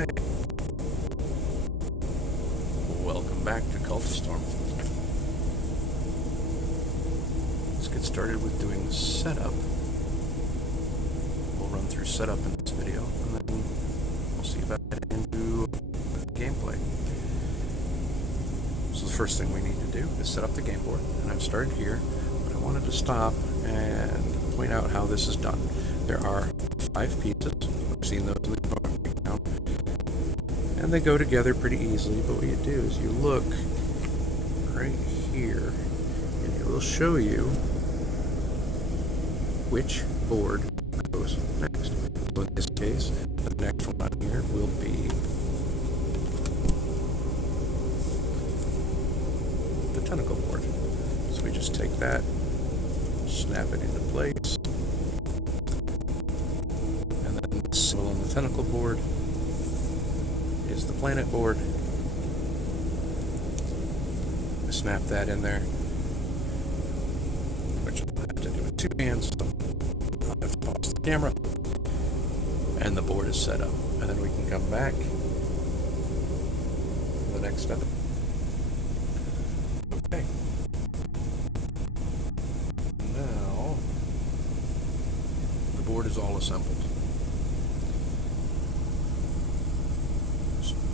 Alright. Welcome back to Cultistorm. Let's get started with doing the setup. We'll run through setup in this video, and then we'll see about getting into gameplay. So the first thing we need to do is set up the game board, and I've started here, but I wanted to stop and point out how this is done. There are 5 pieces. We've seen those in the breakdown, and they go together pretty easily, but what you do is you look right here, and it will show you which board goes next. So in this case, the next one on here will be the tentacle board. So we just take that, snap it into place, and then the symbol on the tentacle board is the planet board. Snap that in there, which I'll have to do with 2 hands, so I'll have to pause the camera, and the board is set up. And then we can come back to the next step. Okay. Now, the board is all assembled.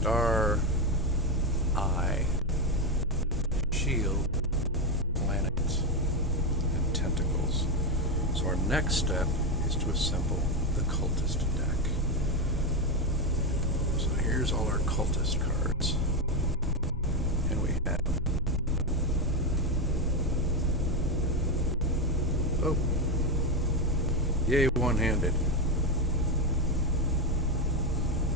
Star, eye, shield, planets, and tentacles. So our next step is to assemble the cultist deck. So here's all our cultist cards. And we have... Oh! Yay, one-handed.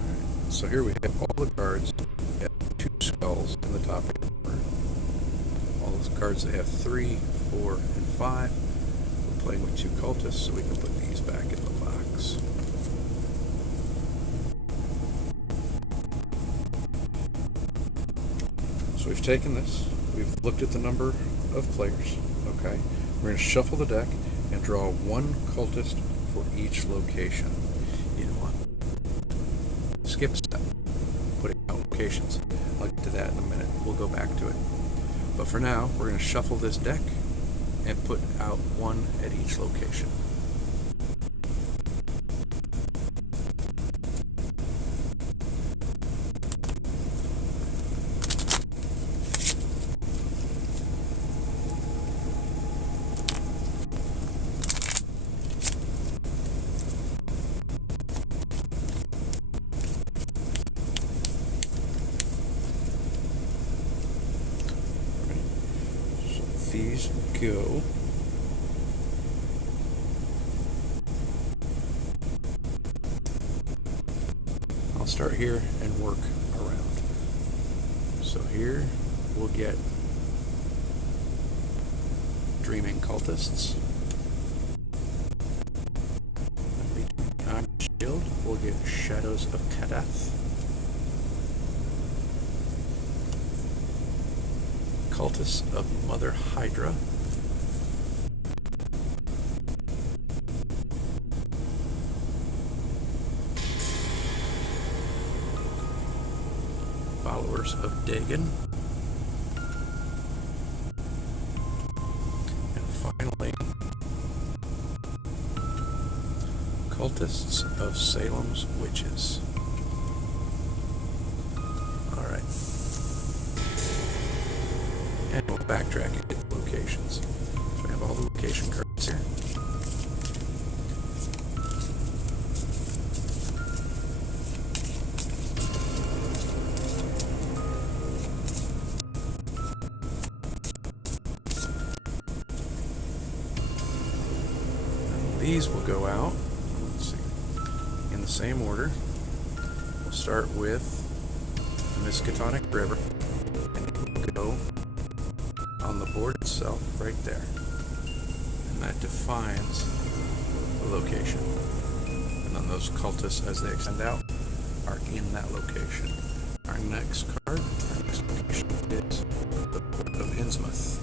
Alright, so here we have all the cards. We have 2 skulls in the top corner. All those cards, they have 3, 4, and 5. We're playing with 2 cultists, so we can put these back in the box. So we've taken this, we've looked at the number of players, okay? We're going to shuffle the deck and draw 1 cultist for each location. You know what? Skip a step, putting out locations. I'll get to that in a minute. We'll go back to it. But for now, we're going to shuffle this deck and put out 1 at each location. These go. I'll start here and work around. So here we'll get Dreaming Cultists. On Shield we'll get Shadows of Kadath. Cultists of Mother Hydra. Followers of Dagon. And finally, Cultists of Salem's Witches. Alright. And we'll backtrack and get the locations. So we have all the location cards here. And these will go out, let's see, in the same order. We'll start with the Miskatonic River, and it will go on the board itself, right there. And that defines the location. And then those cultists, as they extend out, are in that location. Our next card, our next location is the Port of Innsmouth.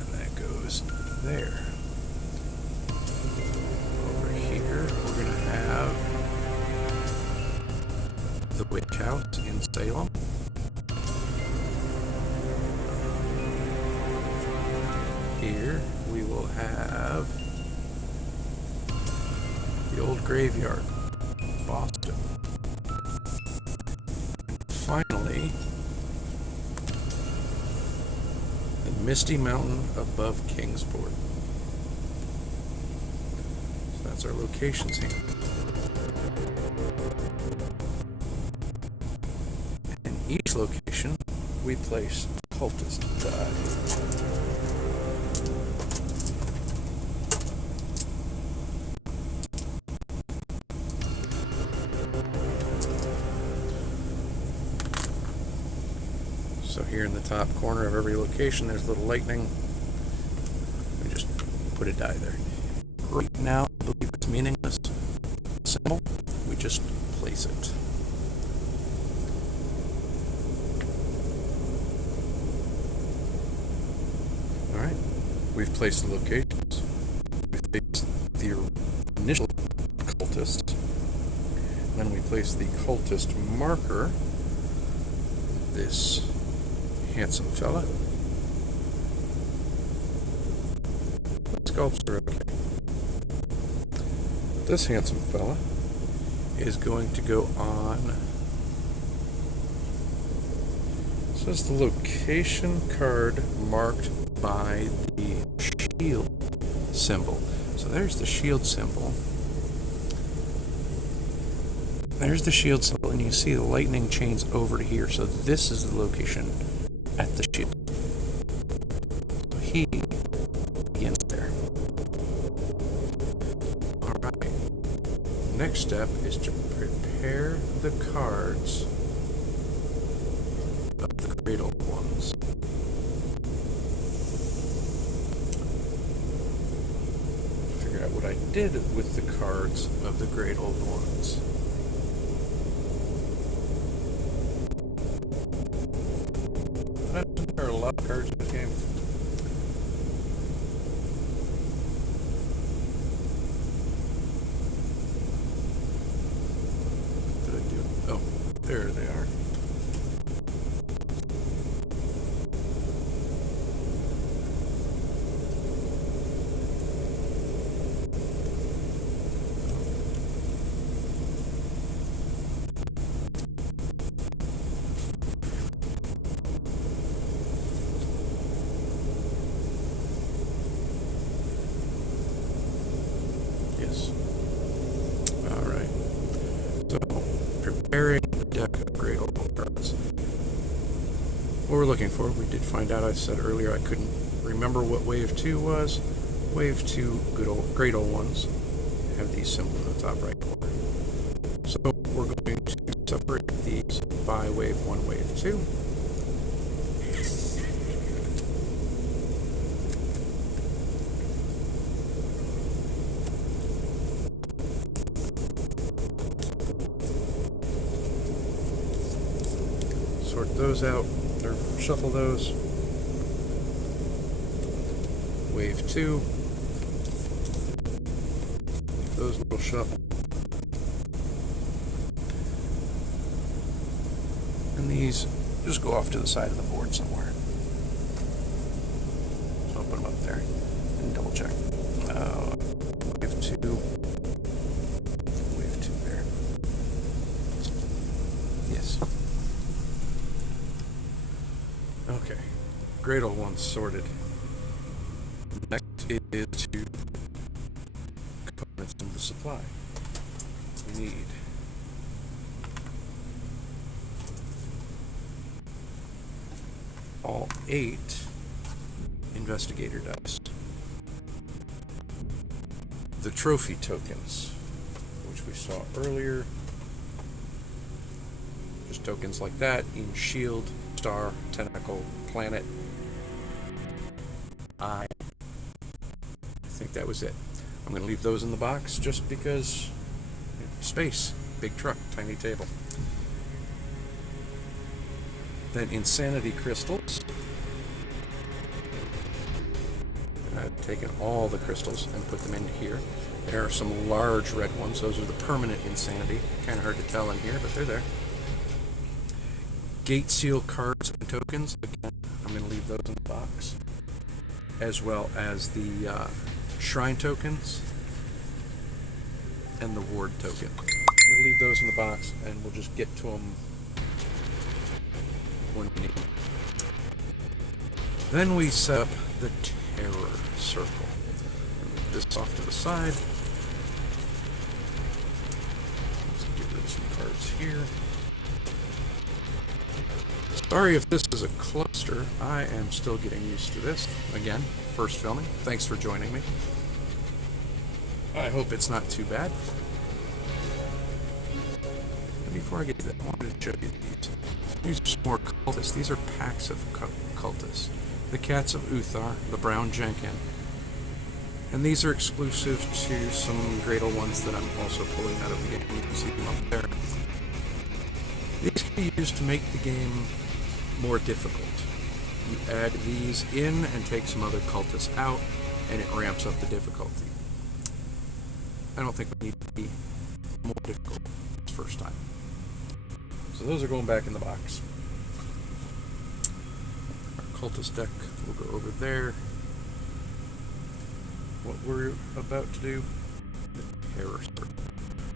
And that goes there. Over here, we're going to have House in Salem. Here we will have the Old Graveyard, Boston. Finally, the Misty Mountain above Kingsport. So that's our locations here. In each location, we place cultist die. So here in the top corner of every location, there's a little lightning. We just put a die there. Right now, I believe it's meaningless symbol. We just place it. All right, we've placed the locations. We've placed the initial cultist. Then we place the cultist marker. This handsome fella. Sculpts are okay. This handsome fella is going to go on. It says the location card marked by the shield symbol. So there's the shield symbol. There's the shield symbol, and you see the lightning chains over to here. So this is the location at the shield. So he begins there. Alright. Next step is to prepare the cards of the cradle ones. Figure out what I did with the cards of the great old ones. There are a lot of cards in this game. What did I do? Oh, there they are. Alright. So, preparing the deck of great old cards. What we're looking for, we did find out, I said earlier I couldn't remember what Wave 2 was. Wave 2 great old ones have these symbols in the top right corner. So, we're going to separate these by Wave 1, Wave 2. Sort those out, or shuffle those. Wave 2. Those little shuffle. And these just go off to the side of the board somewhere. So I'll put them up there and double check. Wave 2. Wave 2 there. Yes. Okay, great old ones sorted. Next is to components in the supply. We need all 8 investigator dice. The trophy tokens, which we saw earlier. Just tokens like that in shield, star, tentacle, planet. I think that was it. I'm going to leave those in the box just because space, big truck, tiny table. Then insanity crystals. And I've taken all the crystals and put them into here. There are some large red ones. Those are the permanent insanity. Kind of hard to tell in here, but they're there. gate seal cards and tokens. Again, I'm going to leave those in the box, as well as the shrine tokens and the ward token. I'm going to leave those in the box, and we'll just get to them when we need them. Then we set up the terror circle. Move this off to the side. Let's get rid of some cards here. Sorry if this is a cluster. I am still getting used to this. Again, first filming. Thanks for joining me. I hope it's not too bad. And before I get to that, I wanted to show you these. These are some more cultists. These are packs of cultists. The Cats of Uthar, the Brown Jenkin. And these are exclusive to some Gradle ones that I'm also pulling out of the game. You can see them up there. These can be used to make the game more difficult. You add these in and take some other cultists out, and it ramps up the difficulty. I don't think we need to be more difficult this first time. So those are going back in the box. Our cultist deck will go over there. What we're about to do, the terror circle.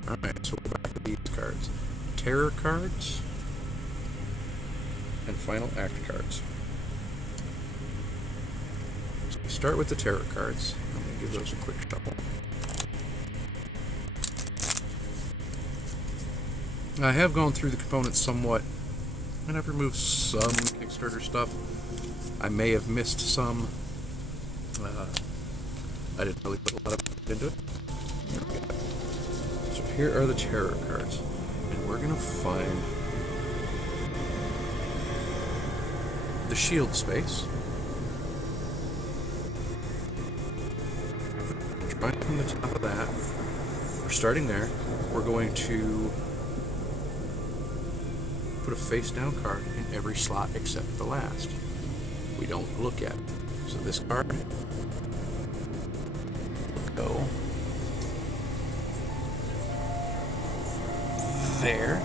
Alright, so we're back to these cards. Terror cards and final act cards. So we start with the terror cards. I'm going to give those a quick shuffle. I have gone through the components somewhat, and I've removed some Kickstarter stuff. I may have missed some. I didn't really put a lot of it into it. There we go. So here are the terror cards, and we're going to find the shield space. Right from the top of that, we're starting there. We're going to put a face down card in every slot except the last. We don't look at it. So this card will go there.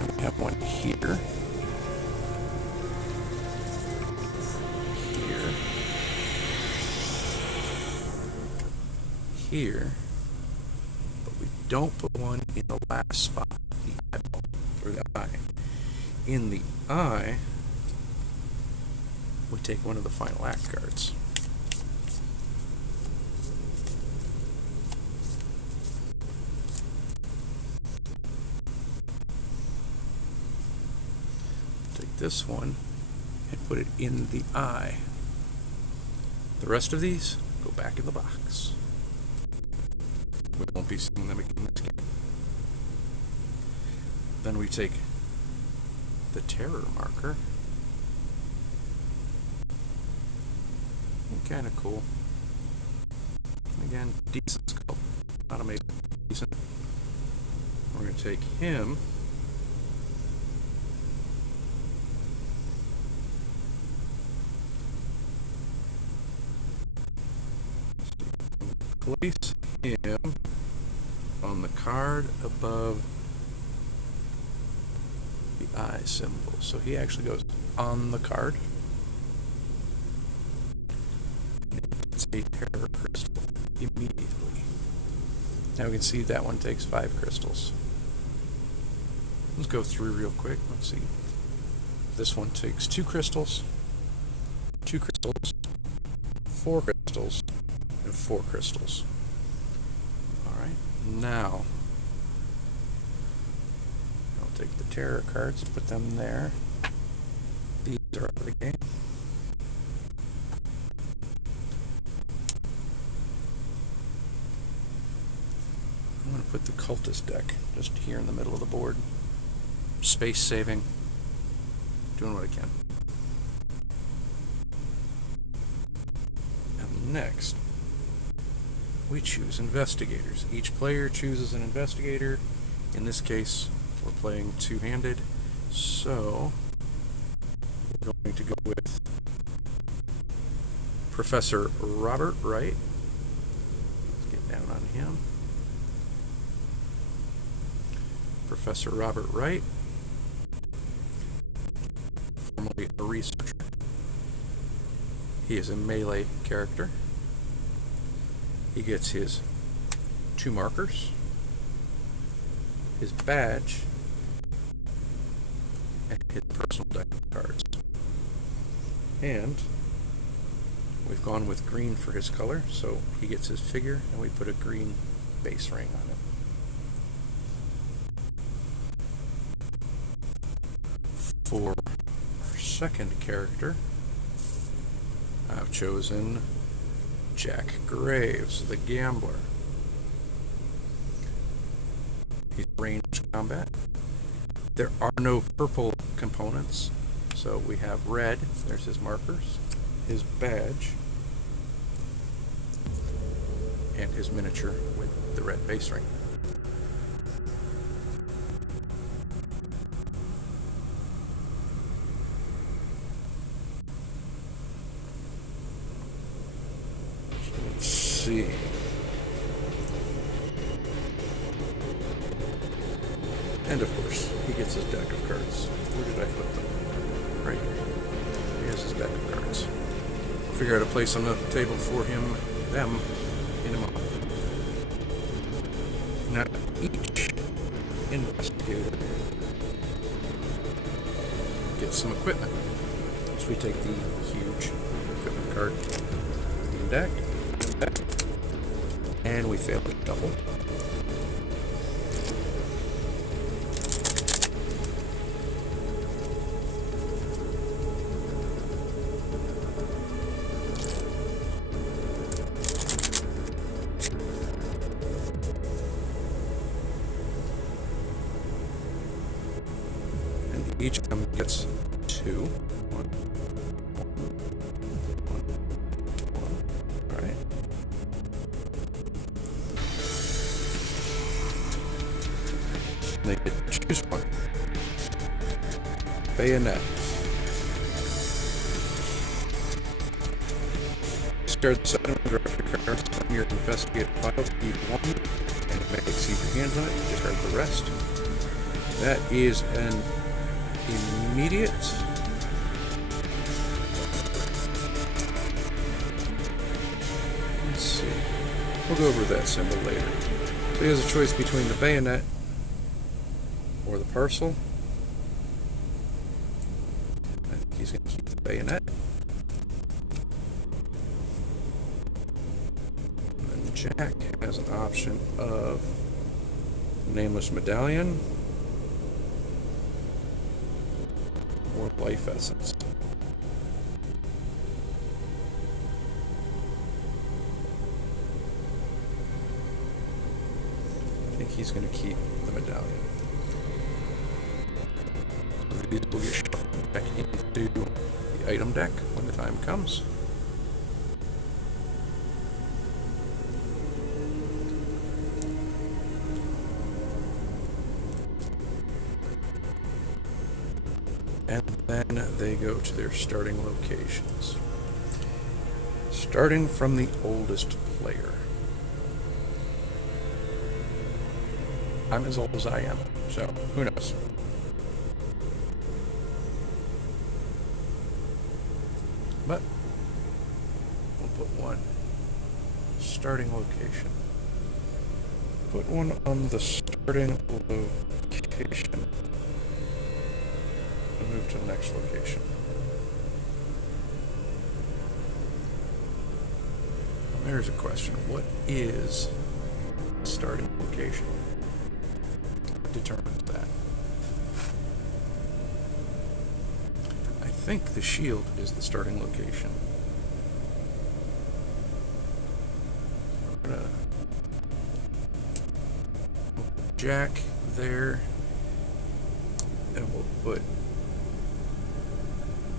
And we have one here. Here, but we don't put one in the last spot, the eyeball, or the eye. In the eye, we take one of the final act cards. Take this one and put it in the eye. The rest of these go back in the box. We won't be seeing them again this game. Then we take the terror marker. Kind of cool. Again, decent sculpt. Not amazing. Decent. We're going to take him. Place him on the card above the eye symbol. So he actually goes on the card. It's a terror crystal immediately. Now we can see that one takes 5 crystals. Let's go through real quick. Let's see. This one takes 2 crystals, 2 crystals, 4 crystals, and 4 crystals. Alright, now I'll take the terror cards, put them there. These are out of the game. I'm going to put the cultist deck just here in the middle of the board. Space saving. Doing what I can. And next, we choose investigators. Each player chooses an investigator. In this case, we're playing two-handed, so we're going to go with Professor Robert Wright. Let's get down on him. Professor Robert Wright, formerly a researcher. He is a melee character. He gets his 2 markers, his badge, and his personal deck of cards. And we've gone with green for his color, so he gets his figure, and we put a green base ring on it. For our second character, I've chosen Jack Graves, the Gambler. He's ranged combat. There are no purple components, so we have red. There's his markers, his badge, and his miniature with the red base ring. Let's see. And of course, he gets his deck of cards. Where did I put them? Right here. He has his deck of cards. I'll figure out a place on the table for them in a moment. Now, each investigator gets some equipment. So we take the huge equipment card in the deck, and we fail to shuffle. Each of them gets 2. 1. All right. They get to choose one. Bayonet. Discard the item and draw your cards from your investigative pile to keep 1, and it may exceed your hand limit. Discard the rest. That is an immediate. Let's see. We'll go over that symbol later. So he has a choice between the bayonet or the parcel. I think he's going to keep the bayonet. And then Jack has an option of nameless medallion or life essence. I think he's going to keep the medallion. These will get shuffled back into the item deck when the time comes. And then they go to their starting locations. Starting from the oldest player. I'm as old as I am, so who knows? But we'll put one starting location. Put one on the starting location. And move to the next location. Well, there's a question. What is starting location? What determines that? I think the shield is the starting location. We're gonna put Jack there, and we'll put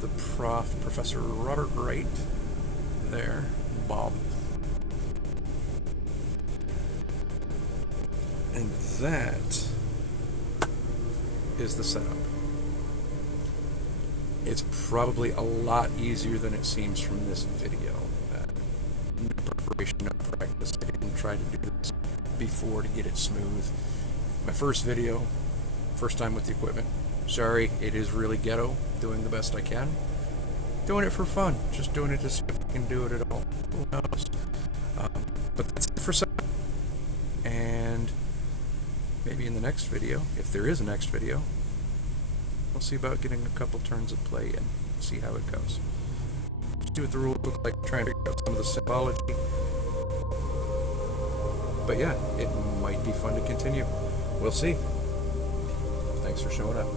the Professor Robert Wright there, Bob. And that is the setup. It's probably a lot easier than it seems from this video. No preparation, no practice. I didn't try to do this before to get it smooth. My first video, first time with the equipment. Sorry, it is really ghetto, doing the best I can. Doing it for fun, just doing it to see if I can do it at all. Who knows? But that's it for some. And maybe in the next video, if there is a next video, we'll see about getting a couple turns of play in, see how it goes. See what the rules look like, trying to figure out some of the symbology. But yeah, it might be fun to continue. We'll see. Thanks for showing up.